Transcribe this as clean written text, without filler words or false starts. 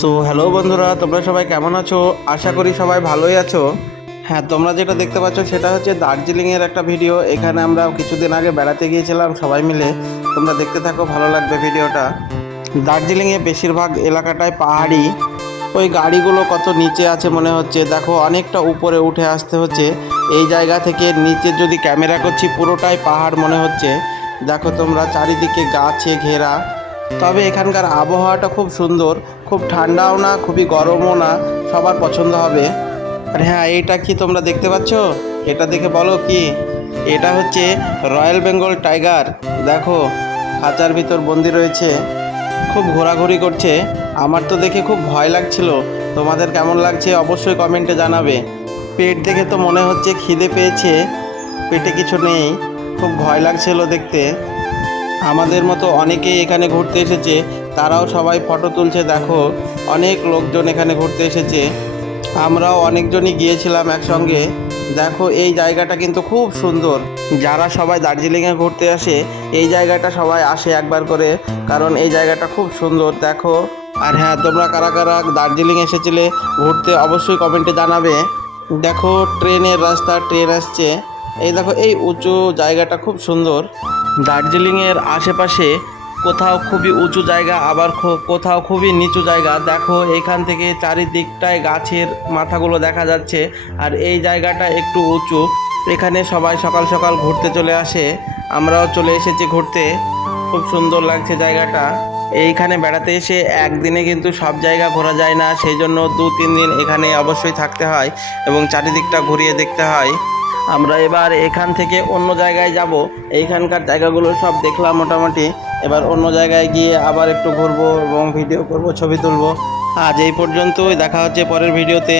So hello বন্ধুরা, তোমরা সবাই কেমন আছো? আশা করি সবাই ভালোই আছো। হ্যাঁ, তোমরা যেটা দেখতে পাচ্ছ সেটা হচ্ছে দার্জিলিংয়ের একটা ভিডিও। এখানে আমরা কিছুদিন আগে বেড়াতে গিয়েছিলাম সবাই মিলে। তোমরা দেখতে থাকো, ভালো লাগবে ভিডিওটা। দার্জিলিংয়ে বেশিরভাগ এলাকাটাই পাহাড়ি। ওই গাড়িগুলো কত নিচে আছে মনে হচ্ছে, দেখো অনেকটা উপরে উঠে আসতে হচ্ছে। এই জায়গা থেকে নিচে যদি ক্যামেরা করছি পুরোটাই পাহাড় মনে হচ্ছে। দেখো তোমরা, চারিদিকে গাছে ঘেরা। তবে এখানকার আবহাওয়াটা খুব সুন্দর, খুব ঠান্ডাও না খুবই গরমও না, সবার পছন্দ হবে। আর হ্যাঁ, এইটা কি তোমরা দেখতে পাচ্ছ? এটা দেখে বলো কি? এটা হচ্ছে রয়্যাল বেঙ্গল টাইগার। দেখো খাঁচার ভিতর বন্দি রয়েছে, খুব ঘোরাঘুরি করছে। আমার তো দেখে খুব ভয় লাগছিল। তোমাদের কেমন লাগছে অবশ্যই কমেন্টে জানাবে। পেট দেখে তো মনে হচ্ছে খিদে পেয়েছে, পেটে কিছু নেই। খুব ভয় লাগছিল দেখতে। আমাদের মতো অনেকেই এখানে ঘুরতে এসেছে, তারাও সবাই ফটো তুলছে। দেখো অনেক লোকজন এখানে ঘুরতে এসেছে, আমরাও অনেকজনই গিয়েছিলাম একসঙ্গে। দেখো এই জায়গাটা কিন্তু খুব সুন্দর। যারা সবাই দার্জিলিংয়ে ঘুরতে আসে এই জায়গাটা সবাই আসে একবার করে, কারণ এই জায়গাটা খুব সুন্দর। দেখো, আর হ্যাঁ, তোমরা কারা কারা দার্জিলিং এসেছিলে ঘুরতে অবশ্যই কমেন্টে জানাবে। দেখো ট্রেনের রাস্তা, ট্রেন আসছে। এই দেখো এই উঁচু জায়গাটা খুব সুন্দর। দার্জিলিংয়ের আশেপাশে কোথাও খুবই উঁচু জায়গা, আবার কোথাও খুবই নিচু জায়গা। দেখো এখান থেকে চারিদিকটায় গাছের মাথাগুলো দেখা যাচ্ছে, আর এই জায়গাটা একটু উঁচু। এখানে সবাই সকাল সকাল ঘুরতে চলে আসে, আমরাও চলে এসেছি ঘুরতে। খুব সুন্দর লাগছে জায়গাটা। এইখানে বেড়াতে এসে একদিনে কিন্তু সব জায়গা ঘোরা যায় না, সেই জন্য 2-3 দিন এখানে অবশ্যই থাকতে হয় এবং চারিদিকটা ঘুরিয়ে দেখতে হয়। আমরা এবার এখান থেকে অন্য জায়গায় যাব। এইখানকার জায়গাগুলো সব দেখলাম মোটামুটি। এবার অন্য জায়গায় গিয়ে আবার একটু ঘুরবো এবং ভিডিও করব, ছবি তুলবো। আজ এই পর্যন্তই, দেখা হচ্ছে পরের ভিডিওতে।